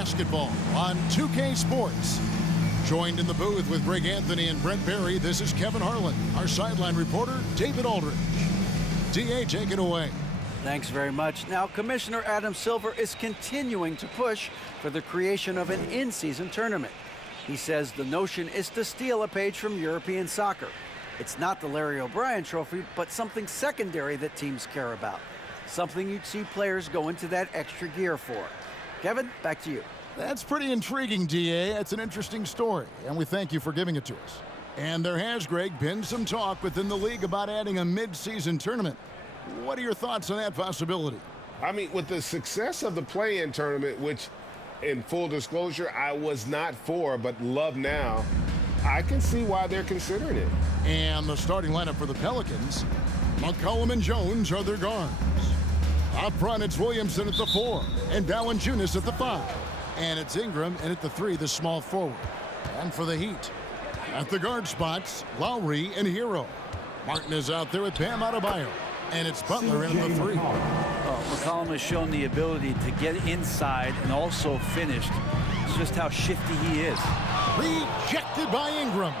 basketball on 2K Sports. Joined in the booth with Greg Anthony and Brent Barry, this is Kevin Harlan. Our sideline reporter, David Aldridge. DA, take it away. Thanks very much. Now, Commissioner Adam Silver is continuing to push for the creation of an in-season tournament. He says the notion is to steal a page from European soccer. It's not the Larry O'Brien Trophy, but something secondary that teams care about. Something you'd see players go into that extra gear for. Kevin, back to you. That's pretty intriguing, DA. It's an interesting story, and we thank you for giving it to us. And there has, Greg, been some talk within the league about adding a mid-season tournament. What are your thoughts on that possibility? I mean, with the success of the play-in tournament, which, in full disclosure, I was not for, but love now, I can see why they're considering it. And the starting lineup for the Pelicans, McCollum and Jones are their guards. Up front, it's Williamson at the 4, and Valanciunas at the 5. And it's Ingram, and at the 3, the small forward. And for the Heat, at the guard spots, Lowry and Hero. Martin is out there with Bam Adebayo. And it's Butler in at the 3. McCollum has shown the ability to get inside and also finished. It's just how shifty he is. Rejected by Ingram.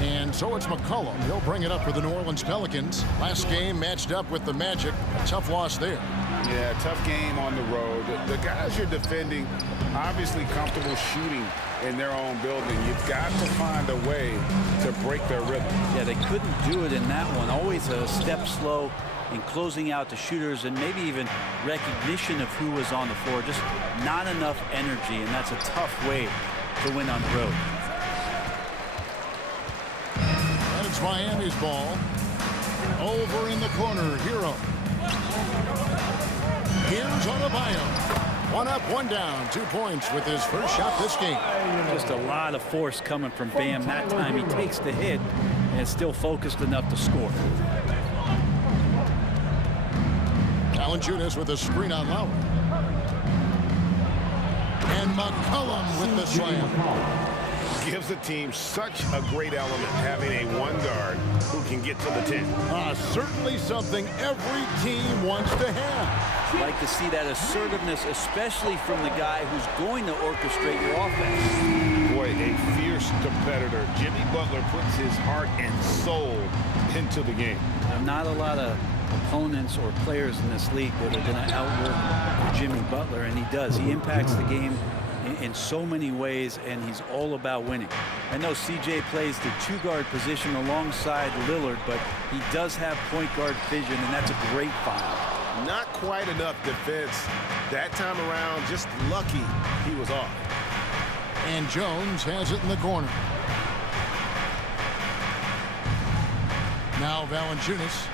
And so it's McCollum. He'll bring it up for the New Orleans Pelicans. Last game matched up with the Magic. A tough loss there. Yeah, tough game on the road. The guys you're defending, obviously comfortable shooting in their own building. You've got to find a way to break their rhythm. Yeah, they couldn't do it in that one. Always a step slow in closing out the shooters and maybe even recognition of who was on the floor. Just not enough energy, and that's a tough way to win on the road. And it's Miami's ball. Over in the corner, Hero. Here's Adebayo. One up, one down. 2 points with his first shot this game. Just a lot of force coming from Bam. That time he takes the hit and is still focused enough to score. Valanciunas with a screen on Lowry. And McCollum with the slam. Gives the team such a great element having a one guard who can get to the 10. Certainly something every team wants to have. Like to see that assertiveness, especially from the guy who's going to orchestrate your offense. Boy, a fierce competitor. Jimmy Butler puts his heart and soul into the game. Not a lot of opponents or players in this league that are going to outwork Jimmy Butler, and he does. He impacts the game in so many ways, and he's all about winning. I know CJ plays the 2-guard position alongside Lillard, but he does have point guard vision, and that's a great find. Not quite enough defense that time around. Just lucky he was off. And Jones has it in the corner. Now Valanciunas.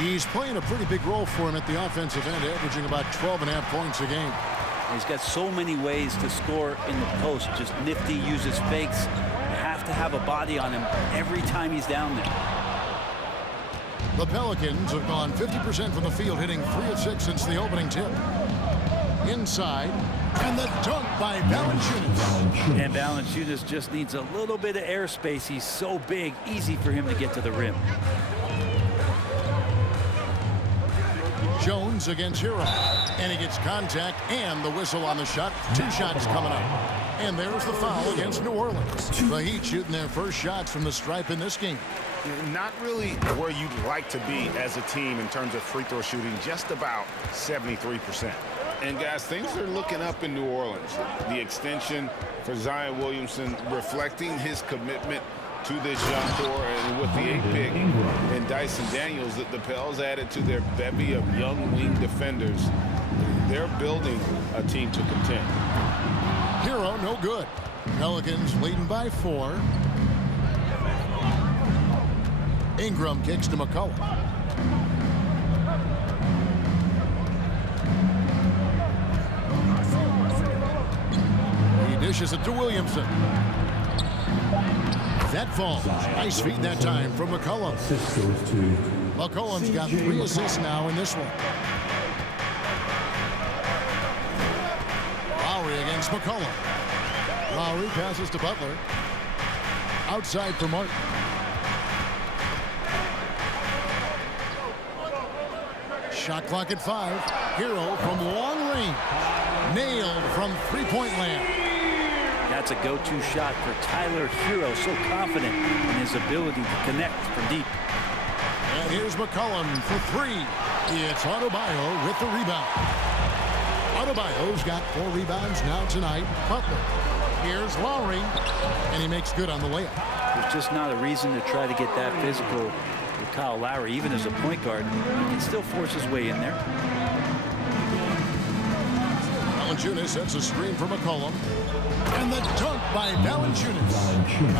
He's playing a pretty big role for him at the offensive end, averaging about 12.5 points a game. He's got so many ways to score in the post. Just nifty, uses fakes. You have to have a body on him every time he's down there. The Pelicans have gone 50% from the field, hitting 3 of 6 since the opening tip. Inside, and the dunk by Valanciunas. And Valanciunas just needs a little bit of airspace. He's so big, easy for him to get to the rim. Jones against Hero, and he gets contact and the whistle on the shot. 2 shots coming up. And there's the foul against New Orleans. The Heat shooting their first shots from the stripe in this game. Not really where you'd like to be as a team in terms of free throw shooting, just about 73%. And guys, things are looking up in New Orleans. The extension for Zion Williamson reflecting his commitment to this young core, and with the 8 pick and Dyson Daniels that the Pels added to their bevy of young wing defenders, they're building a team to contend. Hero no good. Pelicans leading by 4. Ingram kicks to McCollum. He dishes it to Williamson. That falls. Nice feed that time from McCollum. McCollum's got 3 assists now in this one. Lowry against McCollum. Lowry passes to Butler. Outside for Martin. Shot clock at 5. Hero from long range. nailed from three-point land. That's a go-to shot for Tyler Hero, so confident in his ability to connect from deep. And here's McCollum for three. It's Adebayo with the rebound. Adebayo's got 4 rebounds now tonight. Butler. Here's Lowry, and he makes good on the layup. There's just not a reason to try to get that physical with Kyle Lowry. Even as a point guard, he can still force his way in there. Valanciunas sets a screen for McCollum. And the dunk by Valanciunas.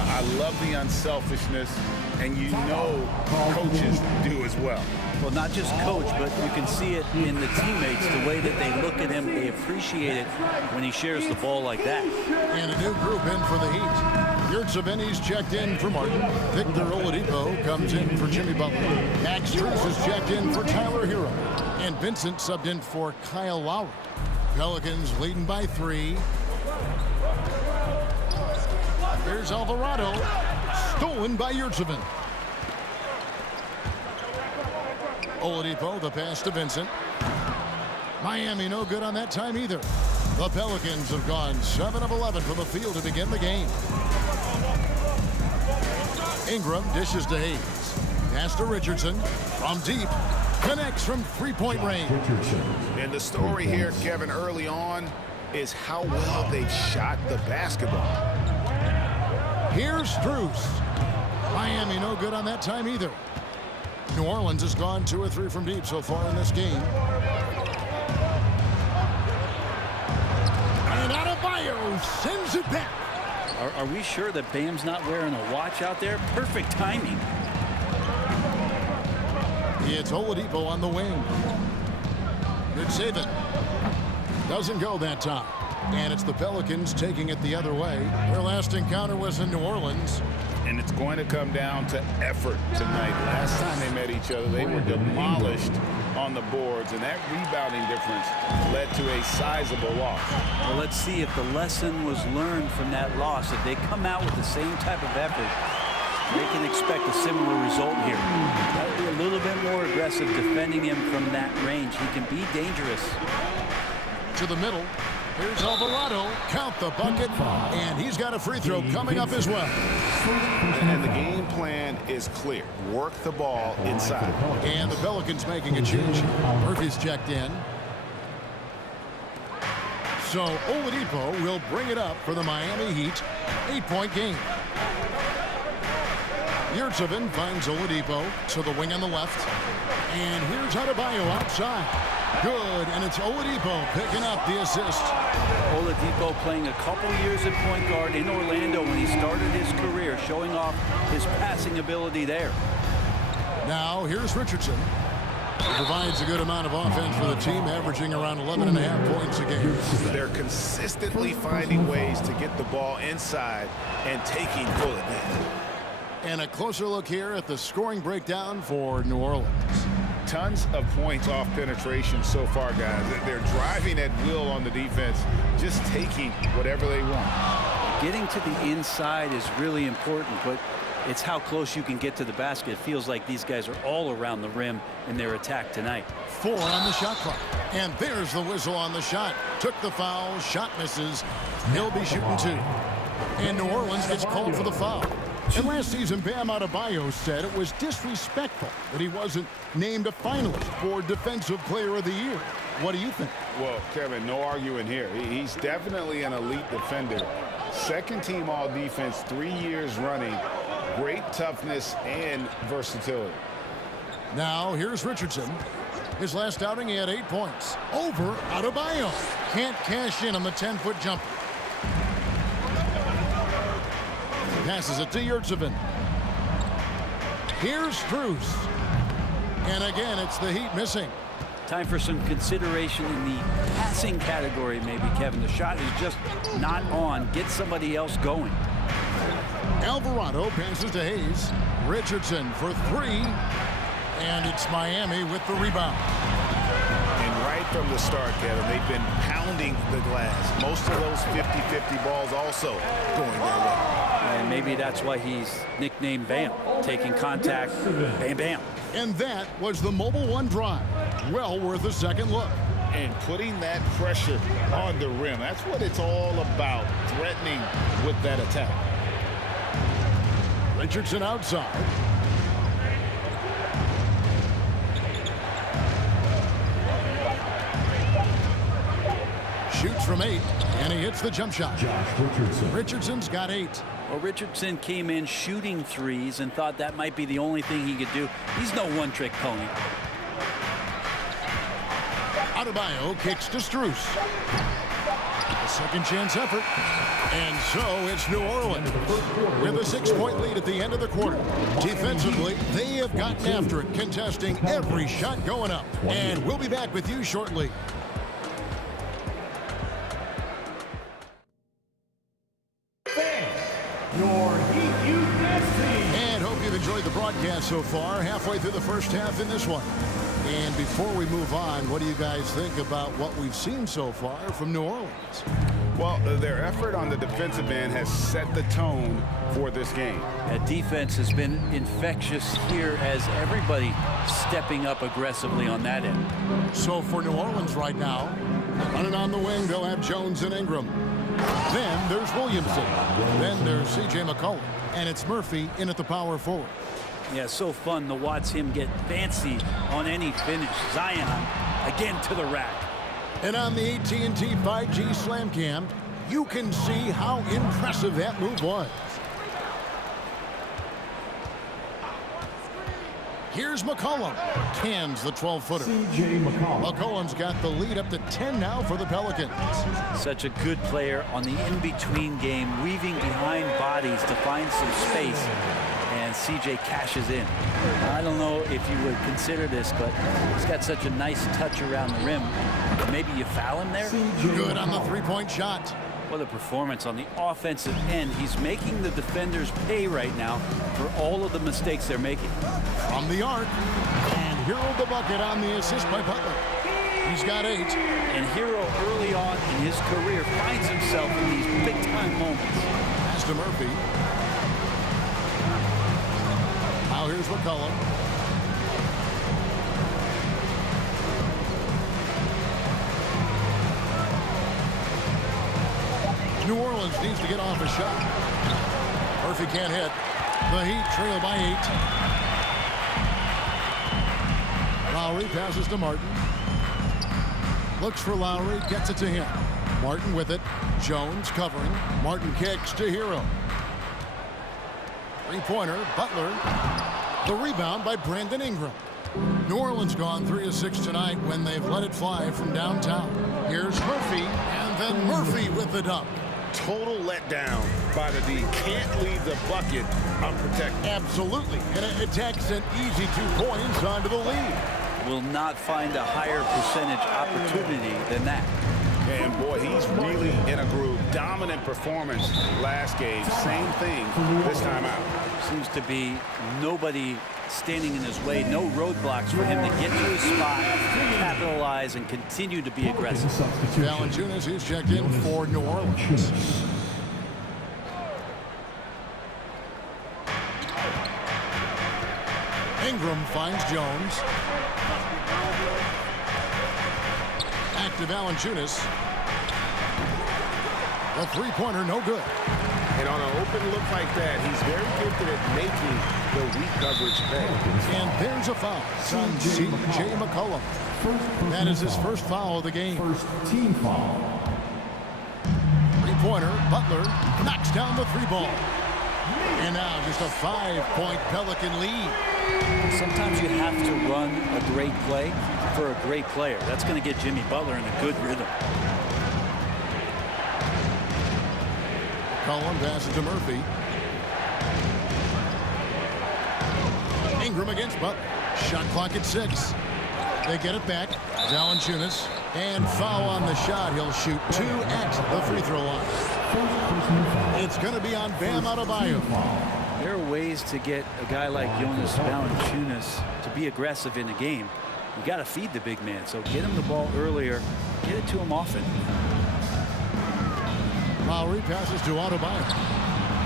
I love the unselfishness, and you know coaches do as well. Well, not just coach, but you can see it in the teammates, the way that they look at him. They appreciate it when he shares the ball like that. And a new group in for the Heat. Yurtseven's checked in for Martin. Victor Oladipo comes in for Jimmy Butler. Max Strus is checked in for Tyler Hero. And Vincent subbed in for Kyle Lowry. Pelicans leading by 3. Here's Alvarado. Stolen by Yurtseven. Oladipo, the pass to Vincent. Miami no good on that time either. The Pelicans have gone 7 of 11 from the field to begin the game. Ingram dishes to Hayes. Pass to Richardson. From deep. Connects from three-point range. And the story here, Kevin, early on is how well they've shot the basketball. Here's Strus. Miami no good on that time either. New Orleans has gone 2 or 3 from deep so far in this game. And Adebayo sends it back. Are we sure that Bam's not wearing a watch out there? Perfect timing. It's Oladipo on the wing. Good saving. Doesn't go that time. And it's the Pelicans taking it the other way. Their last encounter was in New Orleans. And it's going to come down to effort tonight. Last time they met each other, they were demolished on the boards, and that rebounding difference led to a sizable loss. Well, let's see if the lesson was learned from that loss. If they come out with the same type of effort, they can expect a similar result here. Got to be a little bit more aggressive defending him from that range. He can be dangerous. To the middle. Here's Alvarado. Count the bucket. And he's got a free throw coming up as well. And the game plan is clear. Work the ball inside. And the Pelicans making a change. Murphy's checked in. So Oladipo will bring it up for the Miami Heat. 8-point game. Yurtseven finds Oladipo to the wing on the left. And here's Adebayo outside. Good, and it's Oladipo picking up the assist. Oladipo playing a couple years at point guard in Orlando when he started his career, showing off his passing ability there. Now here's Richardson. He provides a good amount of offense for the team, averaging around 11.5 points a game. They're consistently finding ways to get the ball inside and taking full advantage. And a closer look here at the scoring breakdown for New Orleans. Tons of points off penetration so far, guys. They're driving at will on the defense, just taking whatever they want. Getting to the inside is really important, but it's how close you can get to the basket. It feels like these guys are all around the rim in their attack tonight. 4 on the shot clock. And there's the whistle on the shot. Took the foul, shot misses. He'll be shooting 2. And New Orleans gets called for the foul. And last season, Bam Adebayo said it was disrespectful that he wasn't named a finalist for Defensive Player of the Year. What do you think? Well, Kevin, no arguing here. He's definitely an elite defender. Second team all defense, 3 years running. Great toughness and versatility. Now, here's Richardson. His last outing, he had 8 points. Over Adebayo. Can't cash in on the 10-foot jumper. Passes it to Yurtseven. Here's Strus. And again, it's the Heat missing. Time for some consideration in the passing category, maybe, Kevin. The shot is just not on. Get somebody else going. Alvarado passes to Hayes. Richardson for 3. And it's Miami with the rebound. And right from the start, Kevin, they've been pounding the glass. Most of those 50-50 balls also going their way. And maybe that's why he's nicknamed Bam. Taking contact, bam, bam. And that was the Mobile One drive. Well worth a second look. and putting that pressure on the rim. That's what it's all about, threatening with that attack. Richardson outside. Shoots from 8, and he hits the jump shot. Richardson's got 8. Well, Richardson came in shooting threes and thought that might be the only thing he could do. He's no one-trick pony. Adebayo kicks to Strus. A second chance effort. And so it's New Orleans with a 6-point lead at the end of the quarter. Defensively, they have gotten after it, contesting every shot going up. And we'll be back with you shortly. And hope you've enjoyed the broadcast so far. Halfway through the first half in this one. And before we move on, what do you guys think about what we've seen so far from New Orleans? Well, their effort on the defensive end has set the tone for this game. That defense has been infectious here as everybody stepping up aggressively on that end. So for New Orleans right now, running on the wing, they'll have Jones and Ingram. Then there's Williamson. Then there's C.J. McCollum. And it's Murphy in at the power forward. Yeah, so fun to watch him get fancy on any finish. Zion again to the rack. And on the AT&T 5G Slam Cam, you can see how impressive that move was. Here's McCollum. Cans the 12-footer. C.J. McCollum. McCollum's got the lead up to 10 now for the Pelicans. Such a good player on the in-between game, weaving behind bodies to find some space. And C.J. cashes in. I don't know if you would consider this, but he's got such a nice touch around the rim. Maybe you foul him there? Good on the three-point shot. What a performance on the offensive end. He's making the defenders pay right now for all of the mistakes they're making. From the arc. And Hero the bucket on the assist by Butler. He's got 8. And Hero early on in his career finds himself in these big-time moments. Pass to Murphy. Now here's McCollum. New Orleans needs to get off a shot. Murphy can't hit. The Heat trail by 8. Lowry passes to Martin. Looks for Lowry, gets it to him. Martin with it. Jones covering. Martin kicks to Hero. Three-pointer, Butler. The rebound by Brandon Ingram. New Orleans gone 3 of 6 tonight when they've let it fly from downtown. Here's Murphy, and then Murphy with the dunk. Total letdown by the D. Can't leave the bucket unprotected. Absolutely, and it takes an easy 2 points onto the lead. Will not find a higher percentage opportunity than that. And boy, he's really in a groove. Dominant performance last game. Same thing this time out. Seems to be nobody standing in his way. No roadblocks for him to get to his spot, capitalize, and continue to be aggressive. Valanciunas is checked in for New Orleans. Ingram finds Jones. Back to Valanciunas. The three-pointer, no good. And on an open look like that, he's very gifted at making the weak coverage pay. And there's a foul on C.J. McCollum. That is his first foul of the game. First team foul. Three-pointer, Butler knocks down the 3-ball. And now just a 5-point Pelican lead. Sometimes you have to run a great play for a great player. That's going to get Jimmy Butler in a good rhythm. Collin passes to Murphy. Ingram against Butler. Shot clock at 6. They get it back. Valanciunas. And foul on the shot. He'll shoot 2 at the free throw line. It's going to be on Bam Adebayo. There are ways to get a guy like Jonas Valanciunas to be aggressive in a game. You got to feed the big man. So get him the ball earlier. Get it to him often. Lowry passes to Adebayo.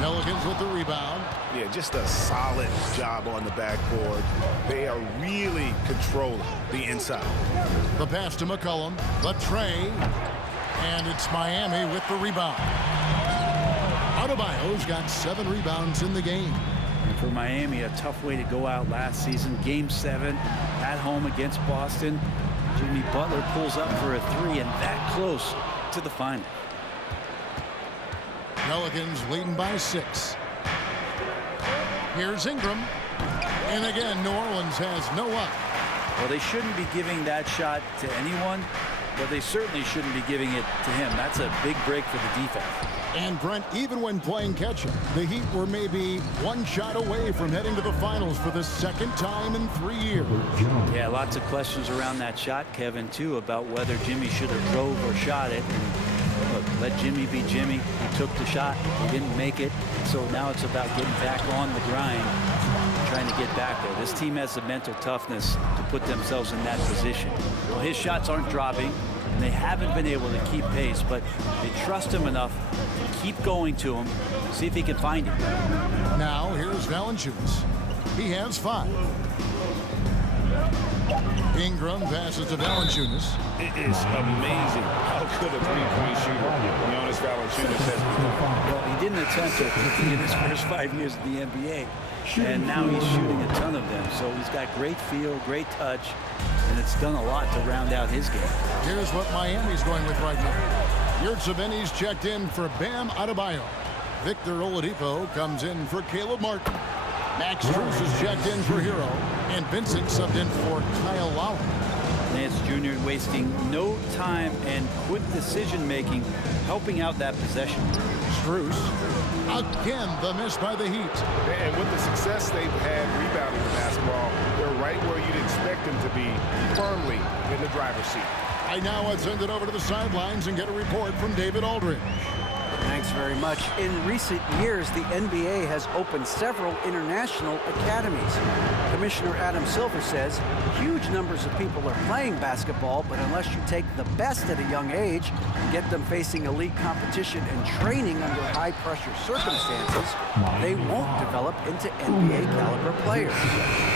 Pelicans with the rebound. Yeah, just a solid job on the backboard. They are really controlling the inside. The pass to McCollum, the tray, and it's Miami with the rebound. Adebayo's got 7 rebounds in the game. And for Miami, a tough way to go out last season. Game 7 at home against Boston. Jimmy Butler pulls up for a 3 and that close to the final. Pelicans leading by 6. Here's Ingram. And again, New Orleans has no up. Well, they shouldn't be giving that shot to anyone, but they certainly shouldn't be giving it to him. That's a big break for the defense. And Brent, even when playing catch-up, the Heat were maybe 1 shot away from heading to the finals for the 2nd time in 3 years. Yeah, lots of questions around that shot, Kevin, too, about whether Jimmy should have drove or shot it. And look, let Jimmy be Jimmy. He took the shot. He didn't make it. So now it's about getting back on the grind, trying to get back there. This team has the mental toughness to put themselves in that position. Well, his shots aren't dropping, and they haven't been able to keep pace, but they trust him enough to keep going to him, see if he can find him. Now, here's Valanciunas. He has 5. Ingram passes to Valanciunas. It is amazing how good a three-point shooter Jonas Valanciunas has become. Well, he didn't attempt it in his first 5 years of the NBA, and now he's shooting a ton of them. So he's got great feel, great touch, and it's done a lot to round out his game. Here's what Miami's going with right now. Yurtseven's checked in for Bam Adebayo. Victor Oladipo comes in for Caleb Martin. Max Strus is checked in for Hero, and Vincent subbed in for Kyle Lowry. Nance Jr. wasting no time and quick decision-making, helping out that possession. Strus, again, the miss by the Heat. And with the success they've had rebounding the basketball, they're right where you'd expect them to be, firmly in the driver's seat. Right now, let's send it over to the sidelines and get a report from David Aldridge. Thanks very much. In recent years, the NBA has opened several international academies. Commissioner Adam Silver says huge numbers of people are playing basketball, but unless you take the best at a young age, get them facing elite competition and training under high-pressure circumstances, they won't develop into NBA-caliber players.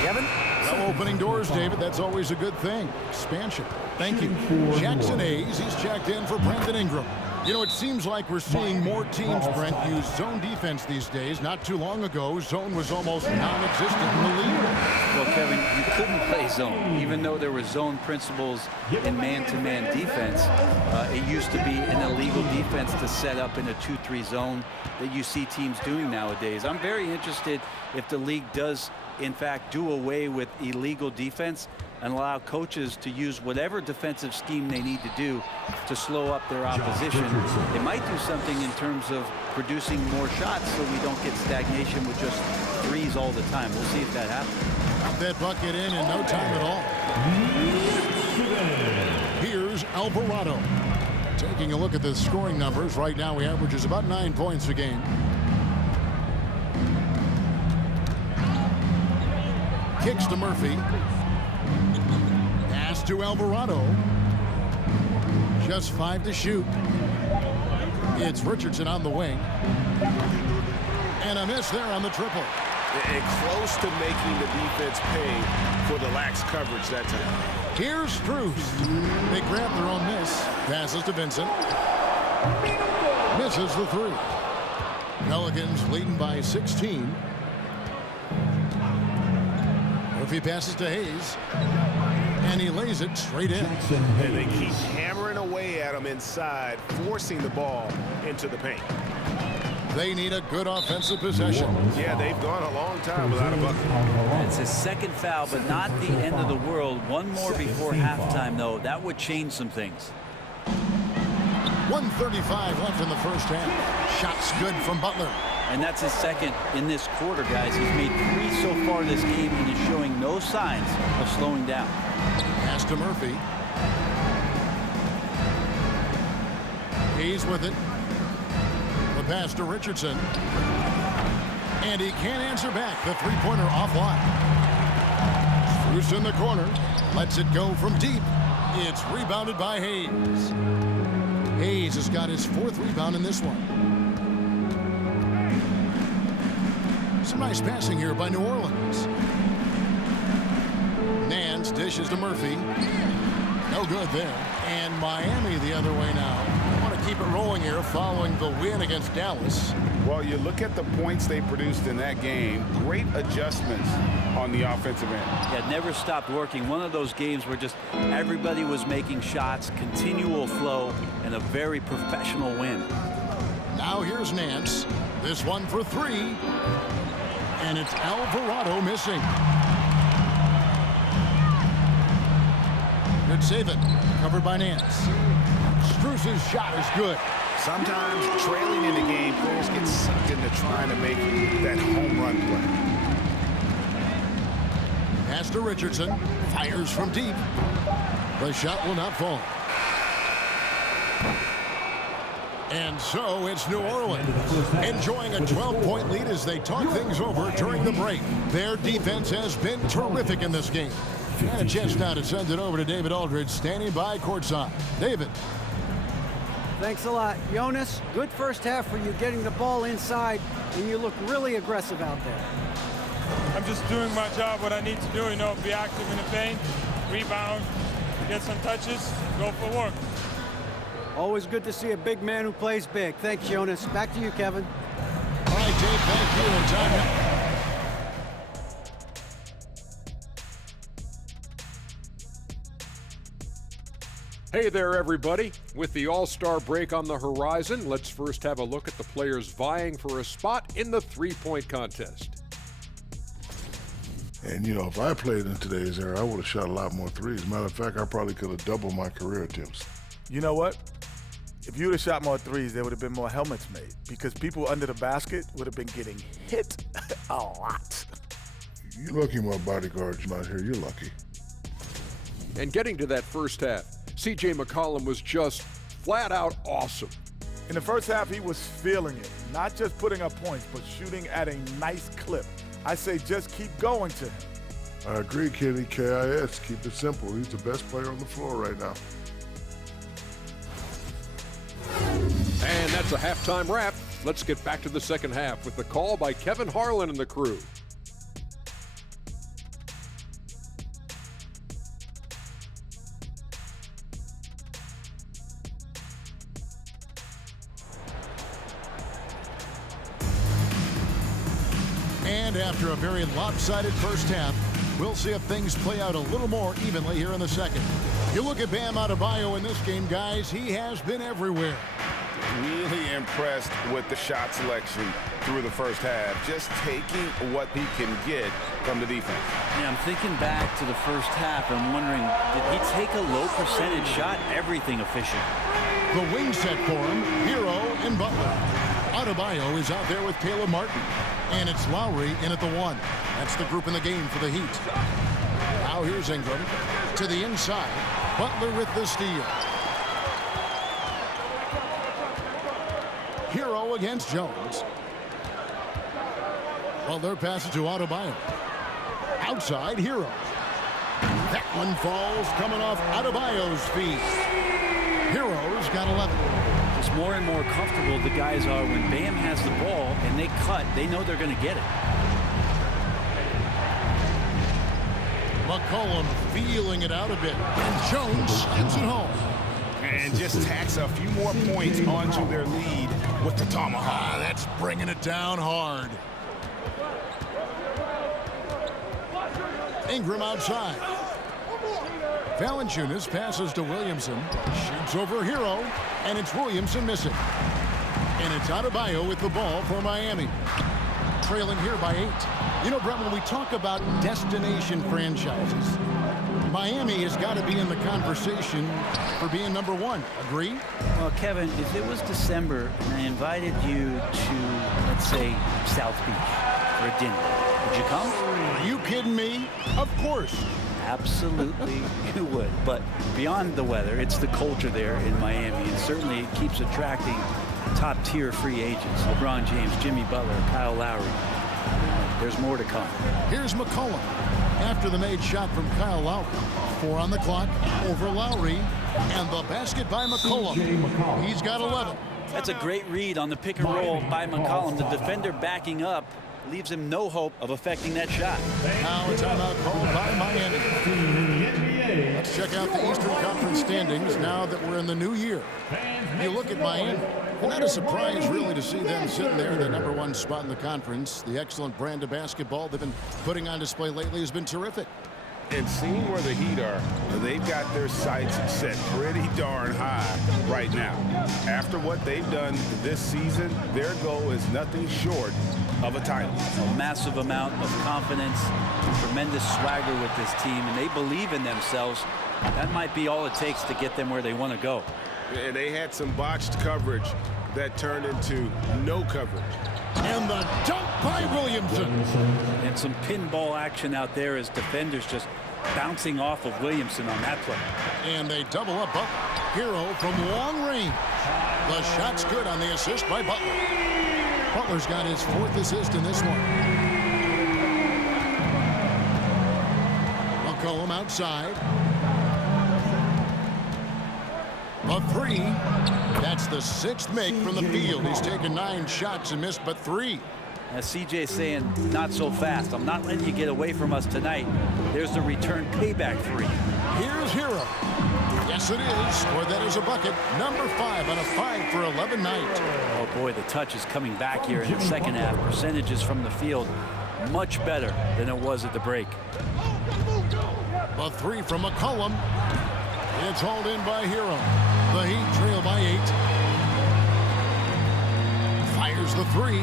Kevin? No opening doors, David. That's always a good thing. Expansion. Thank you. Jackson Hayes, he's checked in for Brandon Ingram. You know, it seems like we're seeing more teams, Brent, use zone defense these days. Not too long ago, zone was almost non-existent in the league. Well, Kevin, you couldn't play zone. Even though there were zone principles in man-to-man defense, it used to be an illegal defense to set up in a 2-3 zone that you see teams doing nowadays. I'm very interested if the league does, in fact, do away with illegal defense and allow coaches to use whatever defensive scheme they need to do to slow up their opposition. It might do something in terms of producing more shots so we don't get stagnation with just threes all the time. We'll see if that happens. Got that bucket in no time at all. Here's Alvarado. Taking a look at the scoring numbers. Right now, he averages about 9 points a game. Kicks to Murphy. Pass to Alvarado. Just 5 to shoot. It's Richardson on the wing. And a miss there on the triple. And close to making the defense pay for the lax coverage that time. Here's Strus. They grab their own miss. Passes to Vincent. Misses the 3. Pelicans leading by 16. Murphy passes to Hayes. And he lays it straight in. And they keep hammering away at him inside, forcing the ball into the paint. They need a good offensive possession. Yeah, they've gone a long time without a bucket. It's his second foul, but not the end of the world. One more before halftime, though. That would change some things. 1:35 left in the first half. Shots good from Butler. And that's his second in this quarter, guys. He's made 3 so far this game and is showing no signs of slowing down. Pass to Murphy. He's with it. The pass to Richardson. And he can't answer back. The three-pointer offline. Strus in the corner. Lets it go from deep. It's rebounded by Hayes. Hayes has got his 4th rebound in this one. Some nice passing here by New Orleans. Nance dishes to Murphy. No good there. And Miami the other way now. Want to keep it rolling here following the win against Dallas. Well, you look at the points they produced in that game. Great adjustments on the offensive end. Yeah, never stopped working. One of those games where just everybody was making shots, continual flow, and a very professional win. Now here's Nance. This one for three. And it's Alvarado missing. Good save it. Covered by Nance. Strus's shot is good. Sometimes trailing in the game, players get sucked into trying to make that home run play. Pass to Richardson. Fires from deep. The shot will not fall. And so it's New Orleans enjoying a 12-point lead as they talk things over during the break. Their defense has been terrific in this game. And a chance now to send it over to David Aldridge, standing by courtside. David. Thanks a lot. Jonas, good first half for you getting the ball inside, and you look really aggressive out there. I'm just doing my job, what I need to do, be active in the paint, rebound, get some touches, go for work. Always good to see a big man who plays big. Thanks, Jonas. Back to you, Kevin. All right, Dave, thank you. And time now. Hey there, everybody. With the All-Star break on the horizon, let's first have a look at the players vying for a spot in the three-point contest. And, if I played in today's era, I would have shot a lot more threes. Matter of fact, I probably could have doubled my career attempts. You know what? If you would have shot more threes, there would have been more helmets made because people under the basket would have been getting hit a lot. You're lucky my bodyguard's not here. You're lucky. And getting to that first half, CJ McCollum was just flat out awesome. In the first half, he was feeling it, not just putting up points, but shooting at a nice clip. I say just keep going to him. I agree, Kenny. KIS. Keep it simple. He's the best player on the floor right now. And that's a halftime wrap. Let's get back to the second half with the call by Kevin Harlan and the crew. And after a very lopsided first half, we'll see if things play out a little more evenly here in the second. You look at Bam Adebayo in this game, guys, he has been everywhere. Really impressed with the shot selection through the first half, just taking what he can get from the defense. Yeah, I'm thinking back to the first half and wondering, did he take a low percentage shot? Everything efficient. The wing set for him, Hero and Butler. Adebayo is out there with Caleb Martin. And it's Lowry in at the one. That's the group in the game for the Heat. Now here's Ingram to the inside. Butler with the steal. Hero against Jones. Butler passes to Adebayo. Outside, Hero. That one falls coming off Adebayo's feet. Hero's got 11. Just more and more comfortable the guys are when Bam has the ball and they cut, they know they're going to get it. McCollum feeling it out a bit. And Jones slams it home. And just tacks a few more points onto their lead with the tomahawk. That's bringing it down hard. Ingram outside. Valanciunas passes to Williamson. Shoots over Hero. And it's Williamson missing. And it's Adebayo with the ball for Miami. Trailing here by 8. Brett, when we talk about destination franchises, Miami has got to be in the conversation for being number one. Agree? Well, Kevin, if it was December and I invited you to, let's say, South Beach for a dinner, would you come? Are you kidding me? Of course. Absolutely, you would. But beyond the weather, it's the culture there in Miami, and certainly it keeps attracting top-tier free agents. LeBron James, Jimmy Butler, Kyle Lowry. There's more to come. Here's McCollum after the made shot from Kyle Lowry. 4 on the clock over Lowry, and the basket by McCollum. He's got 11. That's a great read on the pick and roll by McCollum. The defender backing up, leaves him no hope of affecting that shot. Now a timeout called by Miami. Let's check out the Eastern Conference standings now that we're in the new year. You look at Miami, well, not a surprise really to see them sitting there in the #1 spot in the conference. The excellent brand of basketball they've been putting on display lately has been terrific. And seeing where the Heat are, they've got their sights set pretty darn high right now. After what they've done this season, their goal is nothing short of a title. A massive amount of confidence, tremendous swagger with this team, and they believe in themselves. That might be all it takes to get them where they want to go. And they had some botched coverage that turned into no coverage. And the dunk by Williamson. And some pinball action out there as defenders just bouncing off of Williamson on that play. And they double up Butler. Hero from long range. The shot's good on the assist by Butler. Butler's got his 4th assist in this one. McCollum outside. A 3. That's the 6th make from the field. He's taken 9 shots and missed but 3. As CJ's saying, not so fast. I'm not letting you get away from us tonight. There's the return payback 3. Here's Hero. Yes, it is. Or that is a bucket. Number 5 on a 5 for 11 night. Oh, boy, the touch is coming back here in the second half. Percentages from the field much better than it was at the break. A 3 from McCollum. It's hauled in by Hero. The Heat trail by 8. Fires the 3.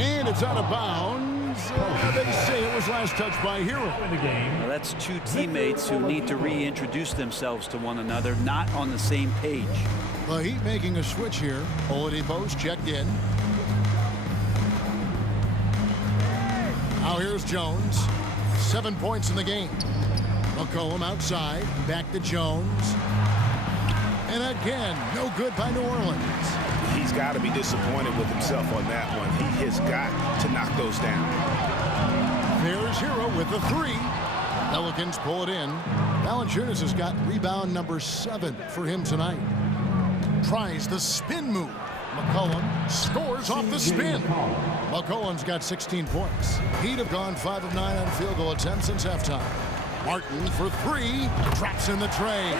And it's out of bounds. They say it was last touched by Hero. Well, that's two teammates who need to reintroduce themselves to one another, not on the same page. The Heat making a switch here. Oladipo's checked in. Now here's Jones. 7 points in the game. McCollum outside. Back to Jones. And again, no good by New Orleans. He's got to be disappointed with himself on that one. He has got to knock those down. There's Hero with the 3. Pelicans pull it in. Valanciunas has got rebound number 7 for him tonight. Tries the spin move. McCollum scores off the spin. McCollum's got 16 points. Heat have gone 5 of 9 on field goal attempts since halftime. Martin for 3. Traps in the tray.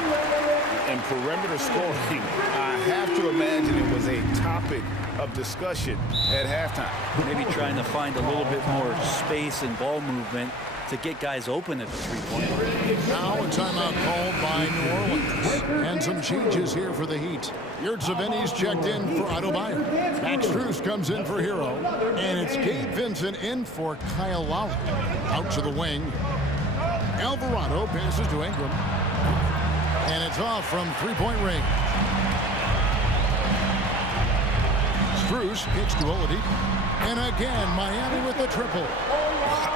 And perimeter scoring, I have to imagine it was a topic of discussion at halftime. Maybe trying to find a little bit more space and ball movement to get guys open at the three-point line. Now a timeout called by New Orleans. And some changes here for the Heat. Yurtseveni's checked in for Adebayo. Max Strus comes in for Hero. And it's Gabe Vincent in for Kyle Lowry. Out to the wing. Alvarado passes to Ingram. And it's off from three-point range. Strus kicks to Oladipo. And again, Miami with the triple.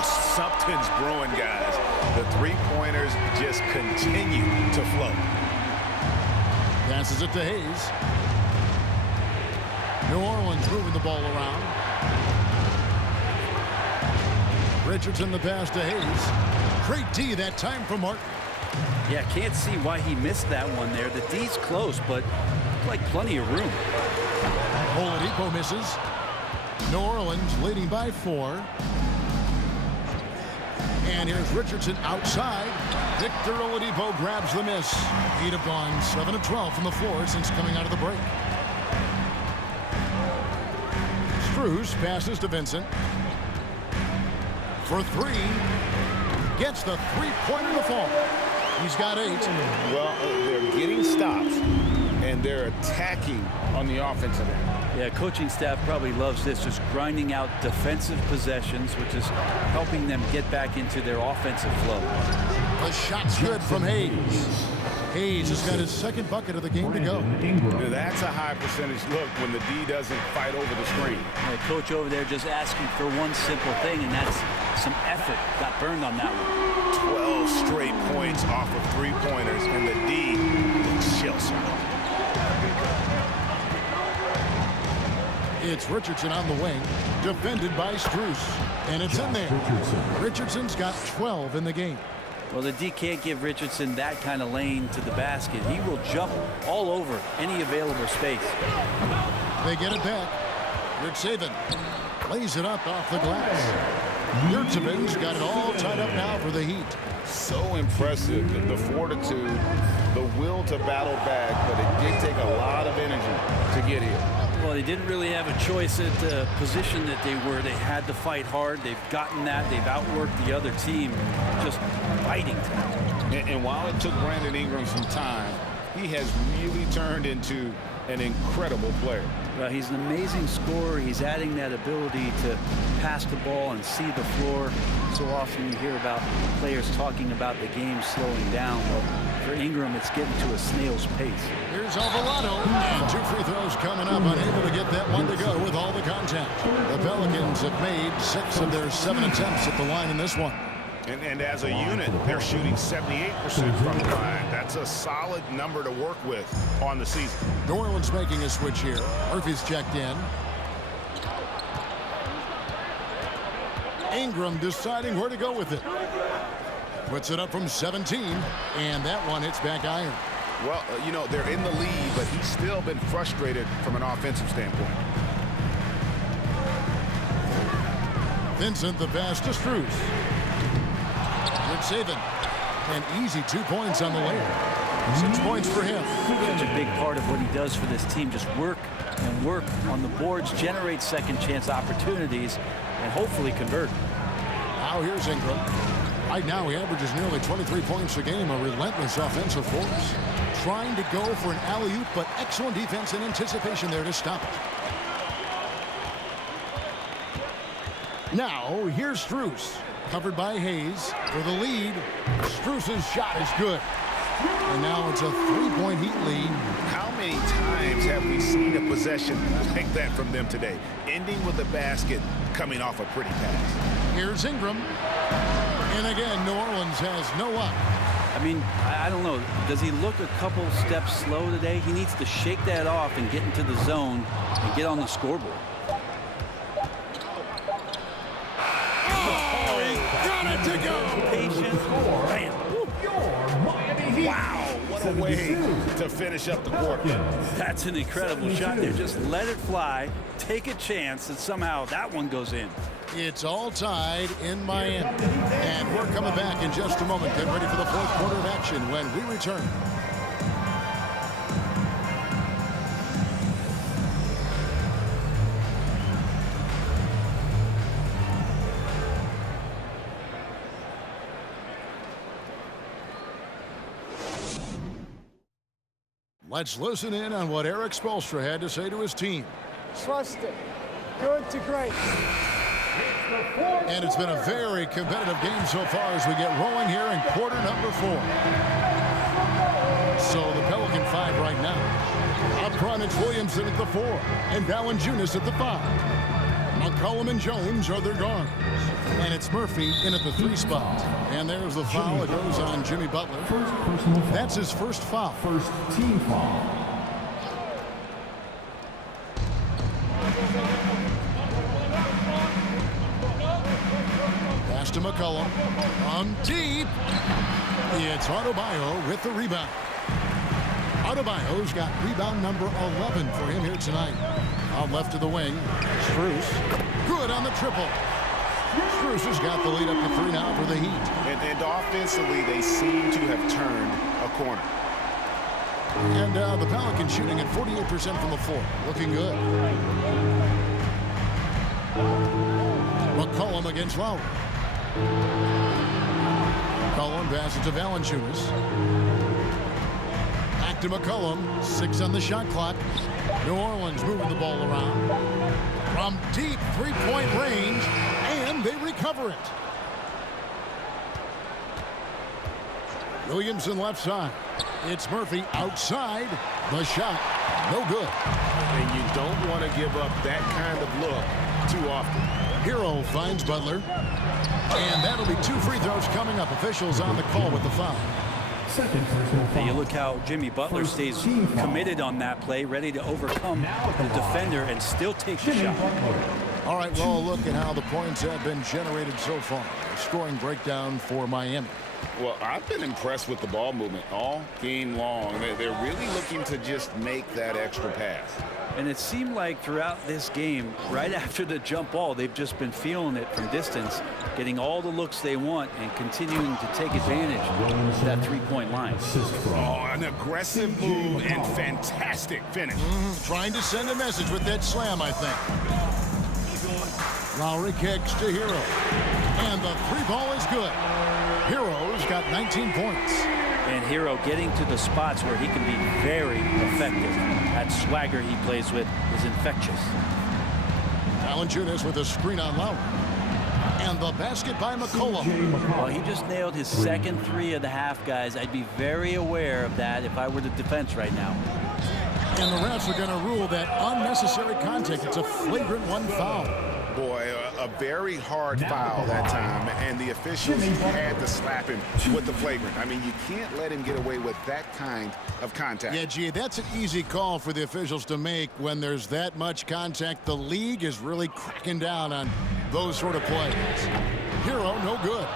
Something's brewing, guys. The three-pointers just continue to flow. Passes it to Hayes. New Orleans moving the ball around. Richardson the pass to Hayes. Great D that time from Martin. Yeah, can't see why he missed that one there. The D's close, but like plenty of room. Oladipo misses. New Orleans leading by 4. And here's Richardson outside. Victor Oladipo grabs the miss. Heat have gone 7 of 12 from the floor since coming out of the break. Strus passes to Vincent. For 3. Gets the three-pointer to fall. He's got 8. Well, they're getting stops, and they're attacking on the offensive end. Yeah, coaching staff probably loves this, just grinding out defensive possessions, which is helping them get back into their offensive flow. The shot's good from Hayes. Hayes has got his 2nd bucket of the game to go. That's a high percentage look when the D doesn't fight over the screen. The coach over there just asking for one simple thing, and that's some effort. Got burned on that one. 12 straight points off of three-pointers, and the D looks shell-shocked. It's Richardson on the wing, defended by Strus. And it's in there. Richardson's got 12 in the game. Well, the D can't give Richardson that kind of lane to the basket. He will jump all over any available space. They get it back. Rick Saban. lays it up off the glass. Yurtseven's got it all tied up now for the Heat. So impressive, the fortitude, the will to battle back, but it did take a lot of energy to get here. Well, they didn't really have a choice at the position that they were. They had to fight hard. They've gotten that. They've outworked the other team, just fighting. And while it took Brandon Ingram some time, he has really turned into an incredible player. Well, he's an amazing scorer. He's adding that ability to pass the ball and see the floor. So often you hear about players talking about the game slowing down. Well, for Ingram, it's getting to a snail's pace. Here's Alvarado, and 2 free throws coming up, unable to get that one to go with all the contact. The Pelicans have made 6 of their 7 attempts at the line in this one. And as a unit, they're shooting 78% from the line. That's a solid number to work with on the season. New Orleans making a switch here. Murphy's checked in. Ingram deciding where to go with it. Puts it up from 17, and that one hits back iron. Well, you know, they're in the lead, but he's still been frustrated from an offensive standpoint. Vincent the pass to Strus. Good saving. An easy 2 points on the layup. 6 points for him. Such a big part of what he does for this team. Just work and work on the boards, generate second chance opportunities, and hopefully convert. Now here's Ingram. Right now he averages nearly 23 points a game, a relentless offensive force. Trying to go for an alley-oop, but excellent defense and anticipation there to stop it. Now here's Strus. Covered by Hayes for the lead. Strus's shot is good. And now it's a 3-point Heat lead. How many times have we seen a possession like that from them today? Ending with a basket coming off a pretty pass. Here's Ingram. And again, New Orleans has no up. I mean, I don't know. Does he look a couple steps slow today? He needs to shake that off and get into the zone and get on the scoreboard. To go. Patient. Bam. Wow, what a way to finish up the quarter. That's an incredible shot there. Just let it fly, take a chance, and somehow that one goes in. It's all tied in Miami. And we're coming back in just a moment. Get ready for the 4th quarter of action when we return. Let's listen in on what Eric Spoelstra had to say to his team. Trust it. Good to great. And it's been a very competitive game so far as we get rolling here in quarter number 4. So the Pelican 5 right now. Up front, it's Williamson at the 4 and Valanciunas at the 5. McCollum and Jones are their guards. And it's Murphy in at the 3 spot. And there's the foul. It goes on Jimmy Butler. That's his first foul. First team foul. Pass to McCollum. From deep. It's Adebayo with the rebound. Adebayo's got rebound number 11 for him here tonight. On left of the wing. Strus. Good on the triple. Strus has got the lead up to 3 now for the Heat. And offensively, they seem to have turned a corner. And the Pelicans shooting at 48% from the floor. Looking good. McCollum against Lowry. McCollum passes to Valanciunas. Back to McCollum. 6 on the shot clock. New Orleans moving the ball around. From deep 3-point range. And they recover it. Williamson left side. It's Murphy outside. The shot. No good. And you don't want to give up that kind of look too often. Hero finds Butler. And that'll be 2 free throws coming up. Officials on the call with the foul. Hey, you look how Jimmy Butler stays committed on that play, ready to overcome the defender and still take the shot. All right, well, look at how the points have been generated so far. Scoring breakdown for Miami. Well, I've been impressed with the ball movement all game long. They're really looking to just make that extra pass. And it seemed like throughout this game, right after the jump ball, they've just been feeling it from distance, getting all the looks they want and continuing to take advantage of that three-point line. Oh, an aggressive move and fantastic finish. Trying to send a message with that slam, I think. Lowry kicks to Hero. And the three ball is good. Hero's got 19 points. And Hero getting to the spots where he can be very effective. That swagger he plays with is infectious. Valanciunas with a screen on Lowry. And the basket by McCollum. Well, he just nailed his second three of the half, guys. I'd be very aware of that if I were the defense right now. And the refs are going to rule that unnecessary contact. It's a flagrant one foul. Boy, a very hard foul that time, and the officials had to slap him with the flagrant. I mean, you can't let him get away with that kind of contact. Yeah, G, that's an easy call for the officials to make when there's that much contact. The league is really cracking down on those sort of plays. Hero, no good.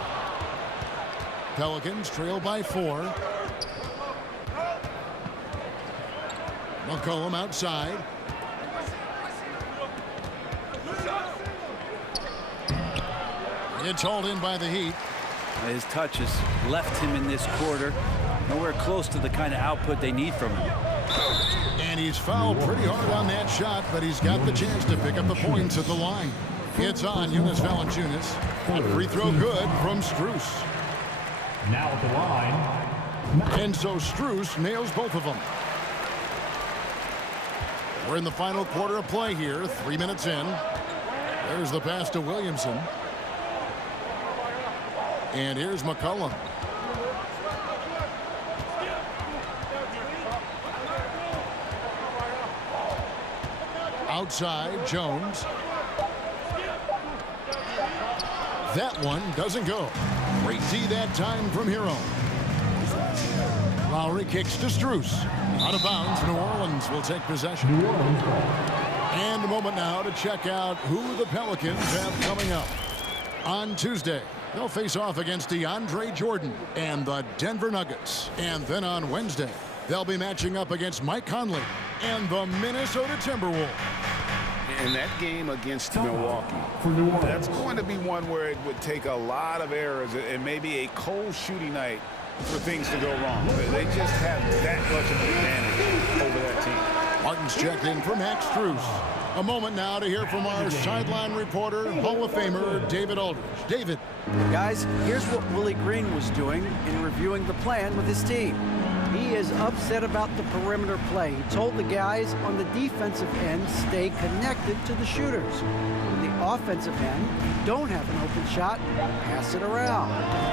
Pelicans trail by 4. McCollum outside. It's hauled in by the Heat. His touches left him in this quarter. Nowhere close to the kind of output they need from him. And he's fouled pretty hard on that shot, but he's got the chance to pick up the points at the line. It's on Jonas Valanciunas. Free throw good from Strus. Now at the line. And so Strus nails both of them. We're in the final quarter of play here, 3 minutes in. There's the pass to Williamson. And here's McCollum. Outside, Jones. That one doesn't go. Great D that time from Hero. Lowry kicks to Strus. Out of bounds, New Orleans will take possession. And a moment now to check out who the Pelicans have coming up. On Tuesday, they'll face off against DeAndre Jordan and the Denver Nuggets. And then on Wednesday, they'll be matching up against Mike Conley and the Minnesota Timberwolves. And that game against Milwaukee, that's going to be one where it would take a lot of errors and maybe a cold shooting night for things to go wrong. They just have that much of an advantage over that team. Martin's checked in for Max Strus. A moment now to hear from our sideline reporter, Hall of Famer David Aldridge. David. Guys, here's what Willie Green was doing in reviewing the plan with his team. He is upset about the perimeter play. He told the guys on the defensive end stay connected to the shooters. On the offensive end, if you don't have an open shot, pass it around.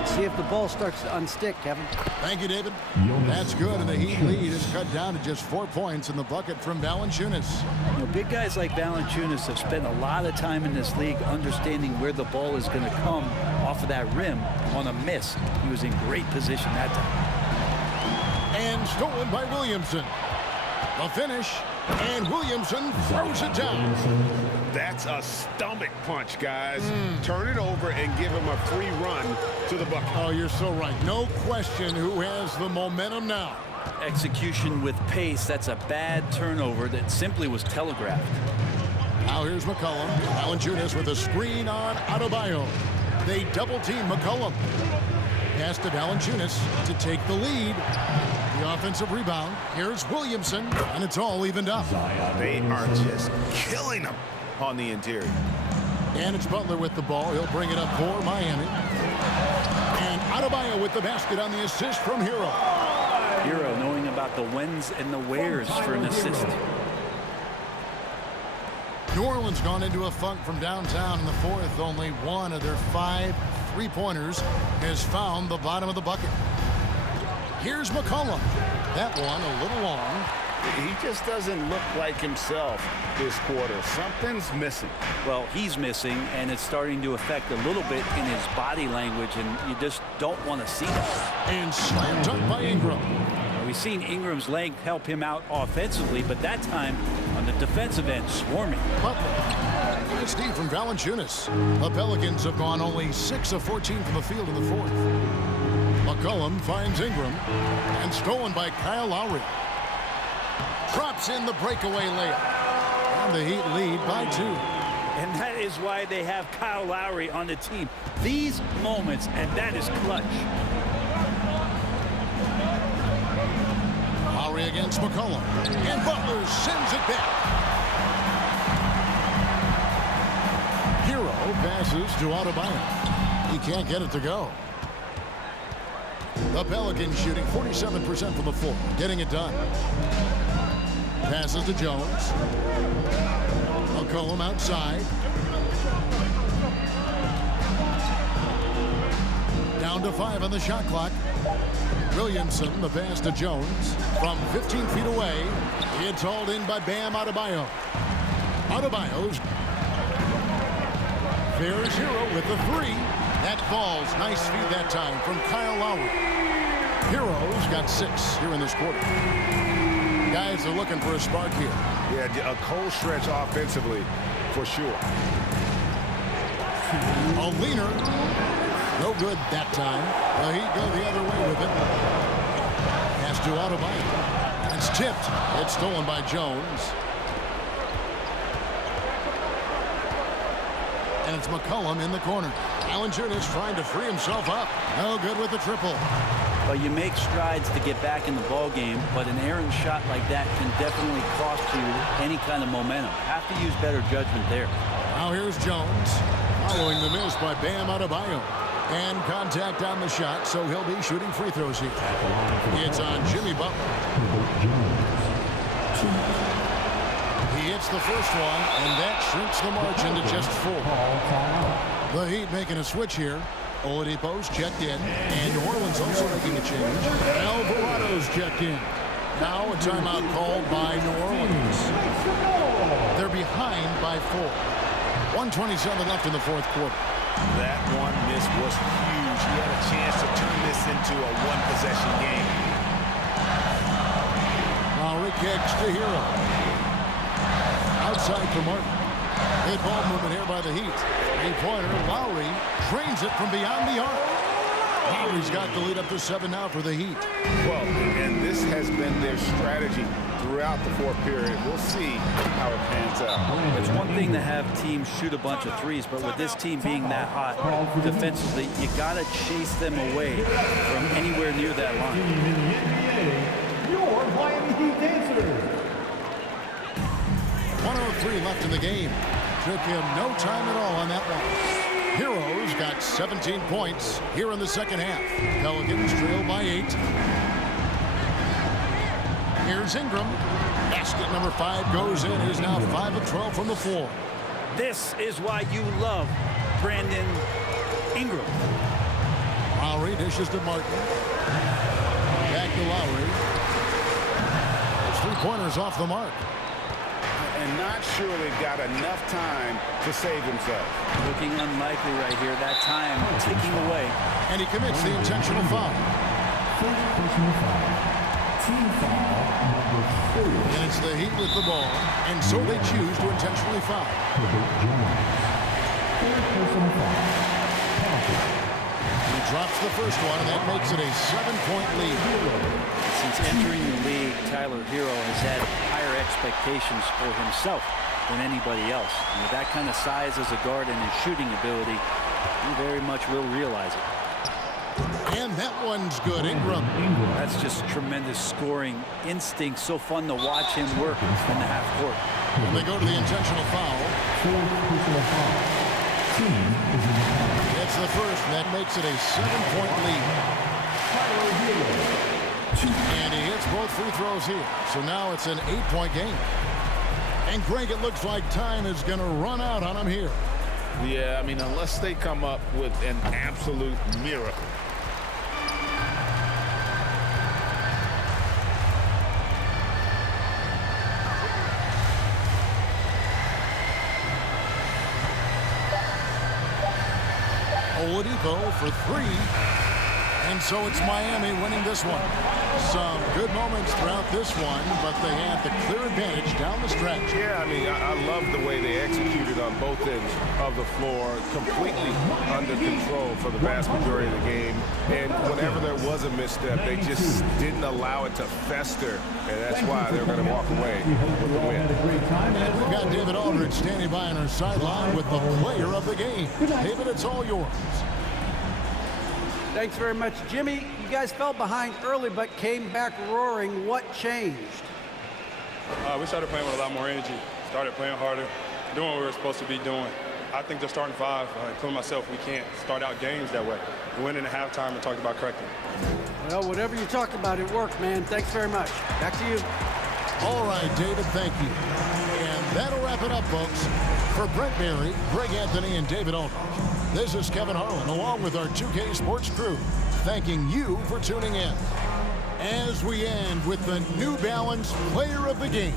See if the ball starts to unstick, Kevin. Thank you, David. That's good, and the Heat lead is cut down to just 4 points in the bucket from Valanciunas. You know, big guys like Valanciunas have spent a lot of time in this league understanding where the ball is going to come off of that rim on a miss. He was in great position that time. And stolen by Williamson. The finish, and Williamson throws it down. That's a stomach punch, guys. Turn it over and give him a free run to the bucket. Oh, you're so right. No question who has the momentum now. Execution with pace. That's a bad turnover that simply was telegraphed. Now here's McCollum. Valanciunas with a screen on Adebayo. They double-team McCollum. Pass to Valanciunas to take the lead. The offensive rebound. Here's Williamson, and it's all evened up. They are just killing them on the interior. And it's Butler with the ball. He'll bring it up for Miami. And Adebayo with the basket on the assist from Hero. Hero knowing about the whens and the wheres for an assist. New Orleans gone into a funk from downtown in the fourth. Only one of their 5 3-pointers has found the bottom of the bucket. Here's McCollum. That one a little long. He just doesn't look like himself this quarter. Something's missing. Well, he's missing, and it's starting to affect a little bit in his body language, and you just don't want to see that. And slam dunk by Ingram. We've seen Ingram's length help him out offensively, but that time on the defensive end, swarming. Butler. It's deep from Valanciunas. The Pelicans have gone only 6 of 14 from the field in the fourth. McCollum finds Ingram, and stolen by Kyle Lowry. Drops in the breakaway layup. And the Heat lead by 2. And that is why they have Kyle Lowry on the team. These moments, and that is clutch. Lowry against McCollum. And Butler sends it back. Hero passes to Adebayo. He can't get it to go. The Pelicans shooting 47% from the floor, getting it done. Passes to Jones. McCollum outside. Down to 5 on the shot clock. Williamson, the pass to Jones. From 15 feet away, it's hauled in by Bam Adebayo. Adebayo's. There's Hero with the 3. That falls. Nice feed that time from Kyle Lowry. Hero's got 6 here in this quarter. Guys are looking for a spark here. Yeah, a cold stretch offensively, for sure. A leaner. No good that time. The Heat go the other way with it. Pass to Adebayo. It's tipped. It's stolen by Jones. And it's McCollum in the corner. Valanciunas trying to free himself up. No good with the triple. Well, you make strides to get back in the ball game, but an errant shot like that can definitely cost you any kind of momentum. Have to use better judgment there. Now here's Jones. Following the miss by Bam Adebayo. And contact on the shot, so he'll be shooting free throws here. It's on Jimmy Butler. He hits the first one, and that shrinks the margin to just 4. The Heat making a switch here. Oladipo's checked in, and New Orleans also making a change. Alvarado's checked in. Now a timeout called by New Orleans. They're behind by 4. 1:27 left in the fourth quarter. That one miss was huge. He had a chance to turn this into a one-possession game. Lowry kicks to Hero. Outside for Martin. Good ball movement here by the Heat. 3-pointer. Lowry drains it from beyond the arc. Lowry's got the lead up to 7 now for the Heat. Well, and this has been their strategy throughout the fourth period. We'll see how it pans out. It's one thing to have teams shoot a bunch of threes, but with this team being that hot defensively, you got to chase them away from anywhere near that line. Your Miami Heat dancers. 1:03 left in the game. Took him no time at all on that one. Heroes got 17 points here in the second half. Pelicans trail by 8. Here's Ingram. Basket number 5 goes in. He's now 5 of 12 from the floor. This is why you love Brandon Ingram. Lowry dishes to Martin. Back to Lowry. Those 3-pointers off the mark. And not sure they've got enough time to save themselves. Looking unlikely right here. That time ticking away. And he commits the intentional foul. First personal foul. Team foul number 4. And it's the Heat with the ball. And so they choose to intentionally foul. Third personal foul. Pelicans. He drops the first one, and that makes it a 7-point lead. Since entering the league, Tyler Hero has had higher expectations for himself than anybody else. And with that kind of size as a guard and his shooting ability, he very much will realize it. And that one's good. Ingram. That's just tremendous scoring instinct. So fun to watch him work in the half court. And they go to the intentional foul. Fourth personal foul. Team is in the foul. It's the first, and that makes it a 7-point lead. Tyler Hero. And he hits both free throws here. So now it's an 8-point game. And Greg, it looks like time is going to run out on him here. Yeah, I mean, unless they come up with an absolute miracle. Oladipo for 3. And so it's Miami winning this one. Some good moments throughout this one, but they had the clear advantage down the stretch. Yeah, I mean, I love the way they executed on both ends of the floor, completely under control for the vast majority of the game. And whenever there was a misstep, they just didn't allow it to fester, and that's why they're going to walk away with the win. And we've got David Aldridge standing by on our sideline with the player of the game. David, it's all yours. Thanks very much, Jimmy. You guys fell behind early but came back roaring. What changed? We started playing with a lot more energy, started playing harder, doing what we were supposed to be doing. I think the starting five, including myself, we can't start out games that way. We went into halftime and talked about correcting. Well, whatever you talked about, it worked, man. Thanks very much. Back to you. All right, David, thank you. And that'll wrap it up, folks. For Brent Barry, Greg Anthony, and David Aldridge, this is Kevin Harlan, along with our 2K Sports crew, thanking you for tuning in. As we end with the New Balance Player of the Game.